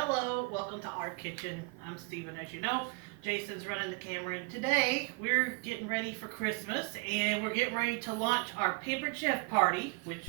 Hello, welcome to our kitchen. I'm Steven, as you know. Jason's running the camera, and today we're getting ready for Christmas, and we're getting ready to launch our Pampered Chef party, which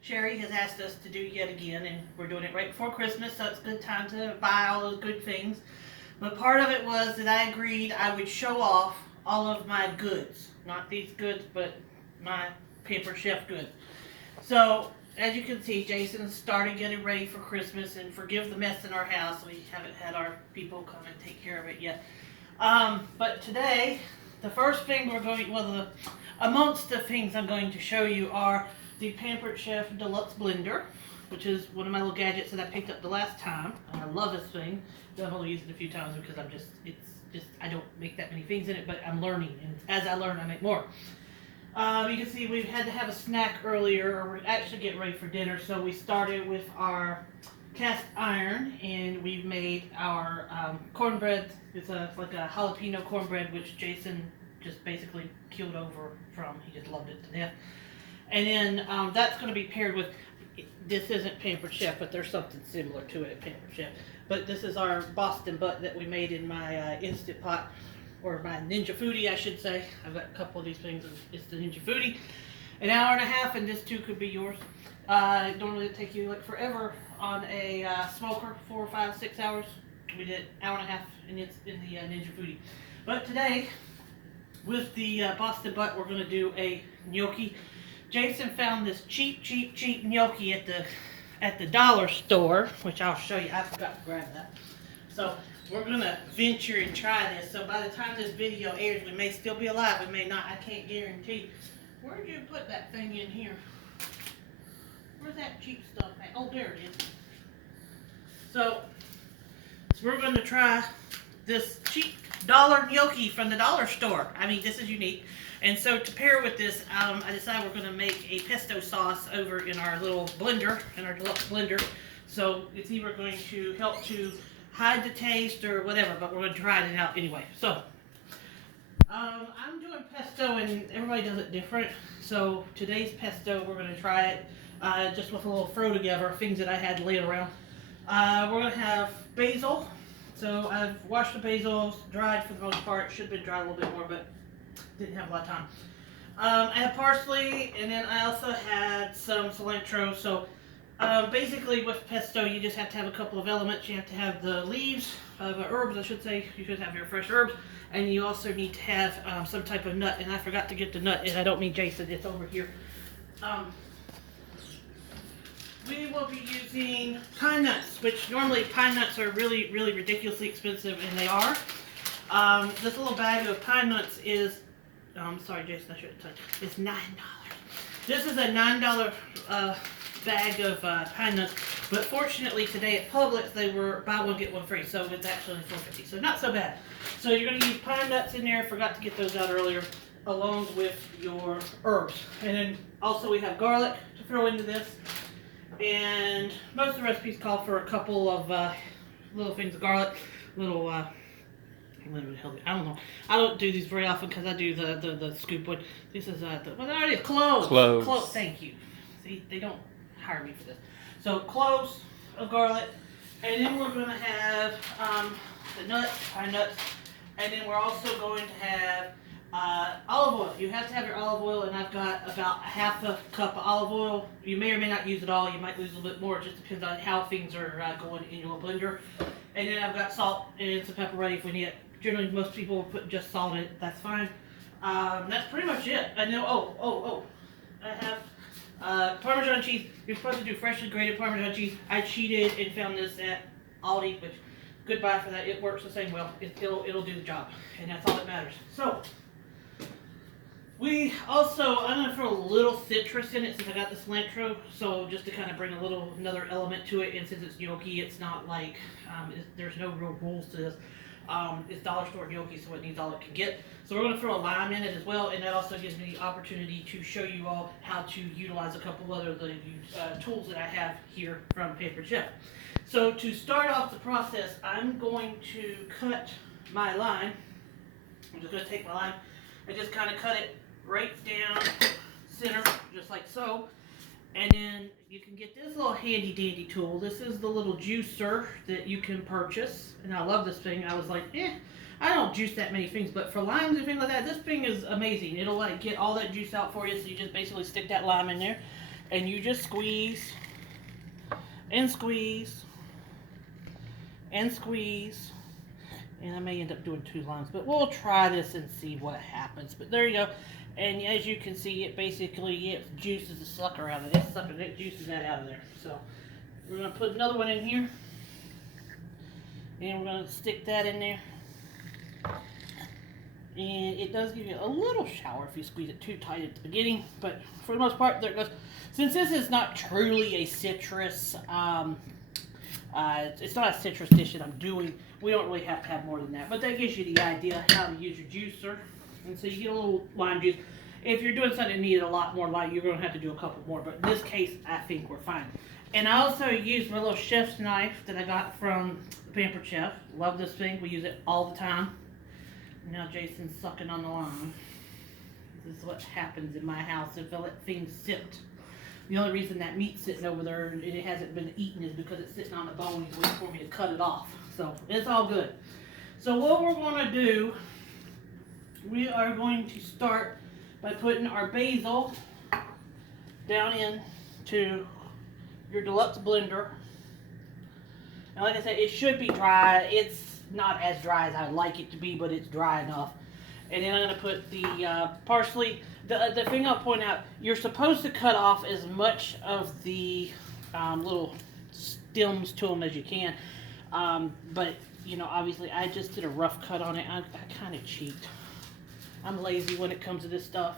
Sherry has asked us to do yet again, and we're doing it right before Christmas, so it's a good time to buy all those good things. But part of it was that I agreed I would show off all of my goods, not these goods, but my Pampered Chef goods. So, as you can see, Jason started getting ready for Christmas, and forgive the mess in our house. We haven't had our people come and take care of it yet. But today, the first thing amongst the things I'm going to show you are the Pampered Chef Deluxe Blender, which is one of my little gadgets that I picked up the last time. I love this thing. I've only used it a few times because I don't make that many things in it, but I'm learning, and as I learn, I make more. You can see we've had to have a snack earlier, or we're actually getting ready for dinner, so we started with our cast iron, and we've made our cornbread. It's like a jalapeno cornbread, which Jason just basically killed over from. He just loved it to death. And then that's going to be paired with, this isn't Pampered Chef, but there's something similar to it at Pampered Chef. But this is our Boston butt that we made in my Instant Pot, or my Ninja Foodie, I should say. I've got a couple of these things. It's the Ninja Foodie. An hour and a half, and this too could be yours. Normally it take you like forever on a smoker, 4, 5, 6 hours. We did an hour and a half, and it's in the Ninja Foodie. But today, with the Boston butt, we're going to do a gnocchi. Jason found this cheap gnocchi at the dollar store, which I'll show you. I forgot to grab that. So we're going to venture and try this. So by the time this video airs, we may still be alive. We may not. I can't guarantee. Where did you put that thing in here? Where's that cheap stuff at? Oh, there it is. So we're going to try this cheap dollar gnocchi from the dollar store. I mean, this is unique. And so to pair with this, I decided we're going to make a pesto sauce over in our little blender, in our deluxe blender. So it's either going to help to hide the taste or whatever, but we're going to try it out anyway. So I'm doing pesto, and everybody does it different. So today's pesto, we're going to try it just with a little throw together, things that I had laying around. We're going to have basil. So I've washed the basil, dried for the most part. Should have been dried a little bit more, but didn't have a lot of time. I have parsley, and then I also had some cilantro. So basically with pesto, you just have to have a couple of elements. You have to have the leaves, the herbs, I should say. You should have your fresh herbs. And you also need to have some type of nut. And I forgot to get the nut, and I don't mean Jason, it's over here. We will be using pine nuts, which normally pine nuts are really ridiculously expensive, and they are. This little bag of pine nuts is, sorry Jason, I shouldn't touch it. It's $9. This is a $9 bag of pine nuts, but fortunately today at Publix they were buy one get one free, so it's actually $4.50, so not so bad. So you're going to use pine nuts in there. Forgot to get those out earlier, along with your herbs. And then also we have garlic to throw into this, and most of the recipes call for a couple of little things of garlic, little I don't know. I don't do these very often because I do the scoop one. This is cloves. Cloves. Thank you. See, they don't hire me for this. So cloves of garlic, and then we're going to have the nuts, pine nuts, and then we're also going to have olive oil. You have to have your olive oil, and I've got about a half a cup of olive oil. You may or may not use it all. You might lose a little bit more. It just depends on how things are going in your blender. And then I've got salt and some pepper ready if we need it. Generally, most people will put just salt in it. That's fine. That's pretty much it. I know. I have Parmesan cheese. You're supposed to do freshly grated Parmesan cheese. I cheated and found this at Aldi, which goodbye for that. It works the same well. It'll do the job, and that's all that matters. So I'm gonna throw a little citrus in it since I got the cilantro. So just to kind of bring another element to it, and since it's gnocchi, it's not like there's no real rules to this. It's dollar store gnocchi, so it needs all it can get. So we're going to throw a lime in it as well, and that also gives me the opportunity to show you all how to utilize a couple other tools that I have here from Pampered Chef. So to start off the process, I'm going to cut my lime. I'm just going to take my lime and just kind of cut it right down center, just like so. And then you can get this little handy dandy tool. This is the little juicer that you can purchase. And I love this thing. I was like, I don't juice that many things, but for limes and things like that, this thing is amazing. It'll like get all that juice out for you. So you just basically stick that lime in there and you just squeeze and squeeze and squeeze. And I may end up doing 2 limes, but we'll try this and see what happens. But there you go. And as you can see, it basically juices the sucker out of it. It juices that out of there. So we're going to put another one in here. And we're going to stick that in there. And it does give you a little shower if you squeeze it too tight at the beginning. But for the most part, there it goes. Since this is not truly a citrus, it's not a citrus dish that I'm doing, we don't really have to have more than that. But that gives you the idea how to use your juicer. And so you get a little lime juice. If you're doing something that needs a lot more lime, you're going to have to do a couple more. But in this case, I think we're fine. And I also use my little chef's knife that I got from the Pampered Chef. Love this thing. We use it all the time. Now Jason's sucking on the lime. This is what happens in my house if I let things sit. The only reason that meat's sitting over there and it hasn't been eaten is because it's sitting on the bone. He's waiting for me to cut it off. So it's all good. So what we're going to do, we are going to start by putting our basil down into your Deluxe blender. And like I said, it should be dry. It's not as dry as I'd like it to be, but it's dry enough. And then I'm going to put the parsley. The thing I'll point out, you're supposed to cut off as much of the little stems to them as you can. But, you know, obviously I just did a rough cut on it. I kind of cheat. I'm lazy when it comes to this stuff.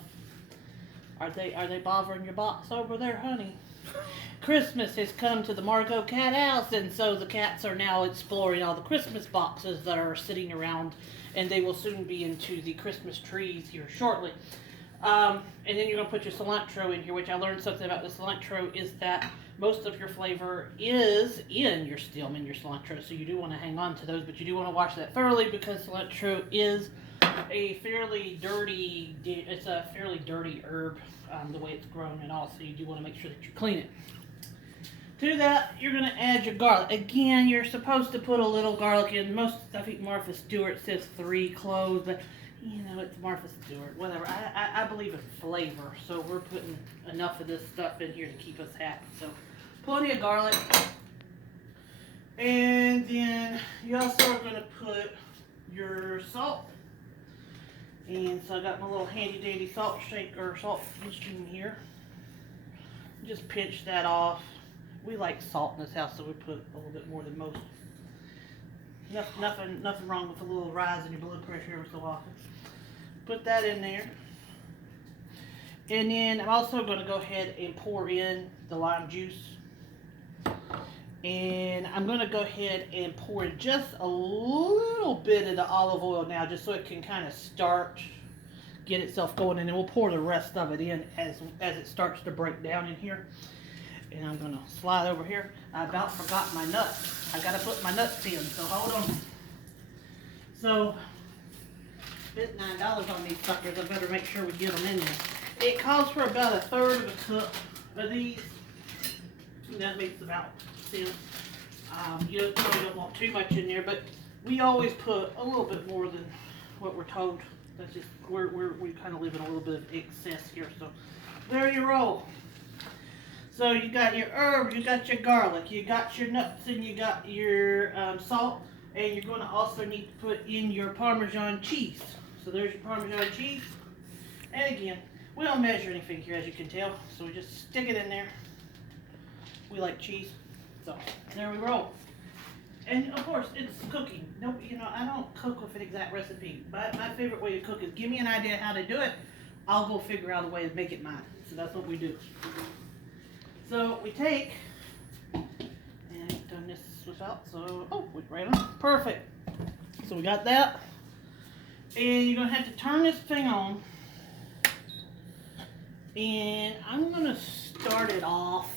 Are they bothering your box over there, honey? Christmas has come to the Margot cat house, and so the cats are now exploring all the Christmas boxes that are sitting around, and they will soon be into the Christmas trees here shortly. And then you're going to put your cilantro in here, which I learned something about the cilantro is that most of your flavor is in your stem and your cilantro, so you do want to hang on to those, but you do want to wash that thoroughly because cilantro is a fairly dirty herb, the way it's grown and all, so you do want to make sure that you clean it. To that, you're going to add your garlic. Again, you're supposed to put a little garlic in. I think Martha Stewart says 3 cloves, but you know, it's Martha Stewart, whatever. I believe in flavor, so we're putting enough of this stuff in here to keep us happy. So, plenty of garlic. And then you also are going to put your salt. And so I got my little handy dandy salt shaker, salt machine here. Just pinch that off. We like salt in this house, so we put a little bit more than most. Nothing wrong with a little rise in your blood pressure every so often. Put that in there. And then I'm also going to go ahead and pour in the lime juice. And I'm going to go ahead and pour in just a little bit of the olive oil now, just so it can kind of get itself going. And then we'll pour the rest of it in as it starts to break down in here. And I'm going to slide over here. I about forgot my nuts. I got to put my nuts in, so hold on. So, spent $9 on these suckers. I better make sure we get them in there. It calls for about 1/3 of a cup of these. That makes about sense. You don't want too much in there, but we always put a little bit more than what we're told. That's just we kind of live in a little bit of excess here. So there you roll. So you got your herbs, you got your garlic, you got your nuts, and you got your salt, and you're going to also need to put in your Parmesan cheese. So there's your Parmesan cheese. And again, we don't measure anything here, as you can tell, so we just stick it in there. We like cheese, so there we roll. And of course, it's cooking. No, I don't cook with an exact recipe. My favorite way to cook is give me an idea how to do it. I'll go figure out a way to make it mine. So that's what we do. So we take, and I've done this without, so, right on, perfect. So we got that, and you're going to have to turn this thing on, and I'm going to start it off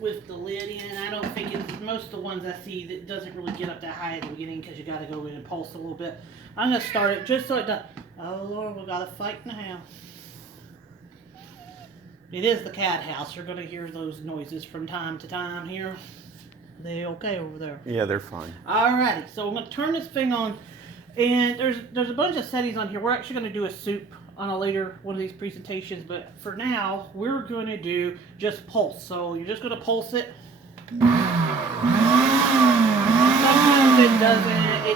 with the lid in. I don't think it's, most of the ones I see that doesn't really get up that high at the beginning because you got to go in and pulse a little bit. I'm going to start it just so it does. Oh Lord, we got a fight in the house. It is the cat house. You're going to hear those noises from time to time here. They okay over there? Yeah, they're fine. Alrighty, so I'm going to turn this thing on, and there's a bunch of settings on here. We're actually going to do a soup on a later one of these presentations, but for now, we're going to do just pulse. So you're just going to pulse it. Sometimes it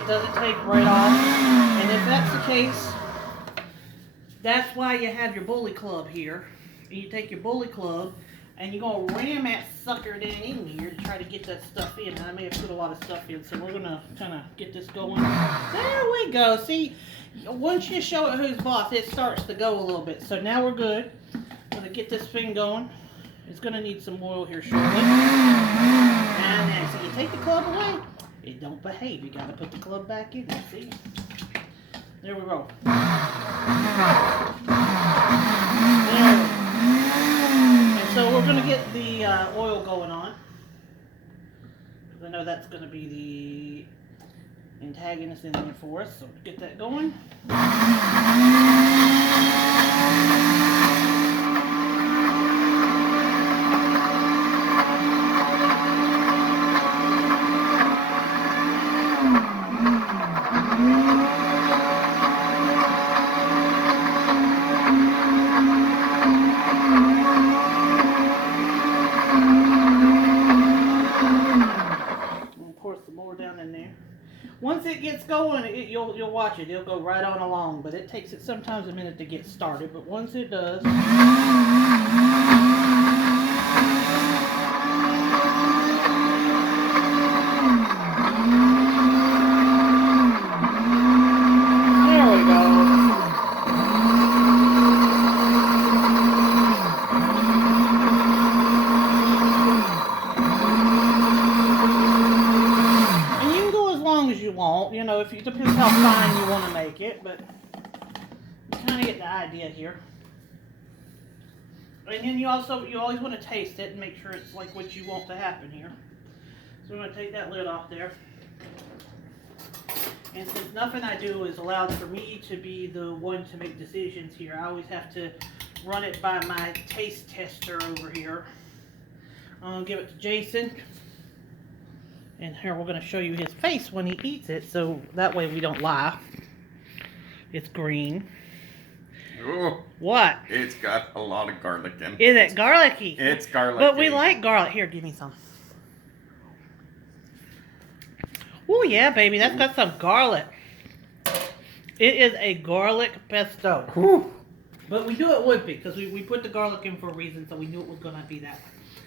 doesn't take right off, and if that's the case, that's why you have your bully club here. And you take your bully club and you're going to ram that sucker down in here to try to get that stuff in. And I may have put a lot of stuff in, so we're going to kind of get this going. There we go. See, once you show it who's boss, it starts to go a little bit. So now we're good. I'm going to get this thing going. It's going to need some oil here shortly. And then, so you take the club away. It don't behave. You got to put the club back in there, see? There we go. There. And so we're going to get the oil going on. Because I know that's going to be the antagonist in there for us. So get that going. Once it gets going, you'll watch it. It'll go right on along, but it takes it sometimes a minute to get started. But once it does, there we go. You know, if it depends how fine you want to make it, but you kind of get the idea here. And then you always want to taste it and make sure it's like what you want to happen here. So I'm going to take that lid off there. And since nothing I do is allowed for me to be the one to make decisions here, I always have to run it by my taste tester over here. I'll give it to Jason. And here we're going to show you his face when he eats it, so that way we don't lie. It's green. Ooh, what? It's got a lot of garlic in it. Is it garlicky? It's garlicky. But we like garlic. Here, give me some. Oh yeah, baby, that's got some garlic. It is a garlic pesto. Whew. But we knew it would be, because we put the garlic in for a reason, so we knew it was going to be that way.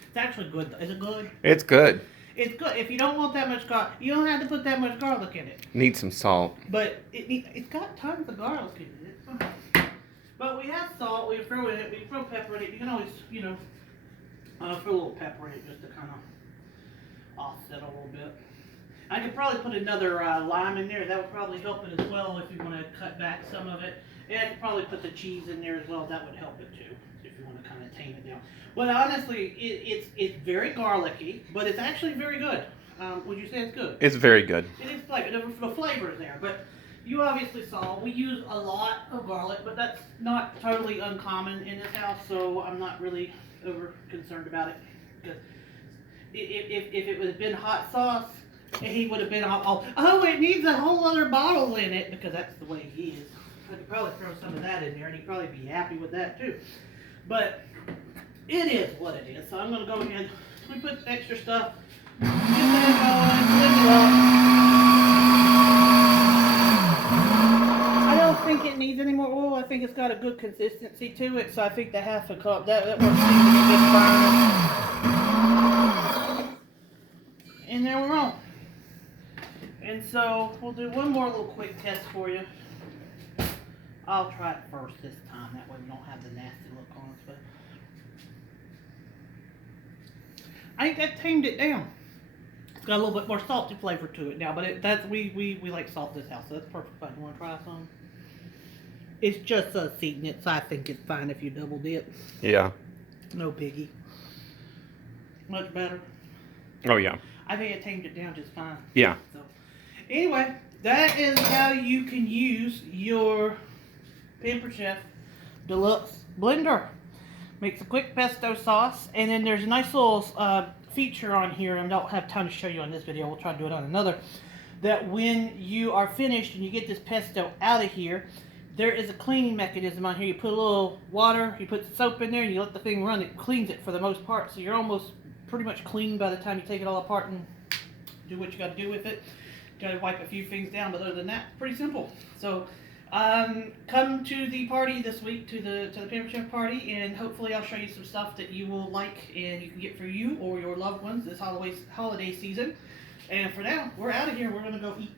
It's actually good, though. Is it good? It's good. It's good. If you don't want that much garlic, you don't have to put that much garlic in it. Need some salt. But it's got tons of garlic in it. But we have salt. We throw in it. We throw pepper in it. You can always, throw a little pepper in it just to kind of offset a little bit. I could probably put another lime in there. That would probably help it as well if you want to cut back some of it. And I could probably put the cheese in there as well. That would help it too, if you want to kind of tame it down. But honestly, it's very garlicky, but it's actually very good. Would you say it's good? It's very good. It is flavor. The flavor is there, but you obviously saw we use a lot of garlic, but that's not totally uncommon in this house, so I'm not really over concerned about it. Because if it would have been hot sauce, he would have been all, oh, it needs a whole other bottle in it, because that's the way he is. I could probably throw some of that in there, and he'd probably be happy with that too. But it is what it is. So I'm going to go ahead. We put extra stuff. Get that going. I don't think it needs any more oil. I think it's got a good consistency to it. So I think the half a cup, that works a good burn. And there we're on. And so we'll do one more little quick test for you. I'll try it first this time. That way we don't have the nasty look on us. But I think that tamed it down. It's got a little bit more salty flavor to it now, but we like salt in this house, so that's perfect fine. You want to try some? It's just us eating it, so I think it's fine if you double dip. Yeah. No piggy. Much better. Oh yeah. I think it tamed it down just fine. Yeah. So anyway, that is how you can use your Pampered Chef Deluxe blender. Makes a quick pesto sauce, and then there's a nice little feature on here, and I don't have time to show you on this video, we'll try to do it on another, that when you are finished and you get this pesto out of here, there is a cleaning mechanism on here. You put a little water, you put soap in there, and you let the thing run. It cleans it for the most part, so you're almost pretty much clean by the time you take it all apart and do what you got to do with it. You got to wipe a few things down, but other than that, pretty simple. So come to the party this week, to the Pampered Chef party, and hopefully I'll show you some stuff that you will like and you can get for you or your loved ones this holiday season. And for now, we're out of here. We're gonna go eat.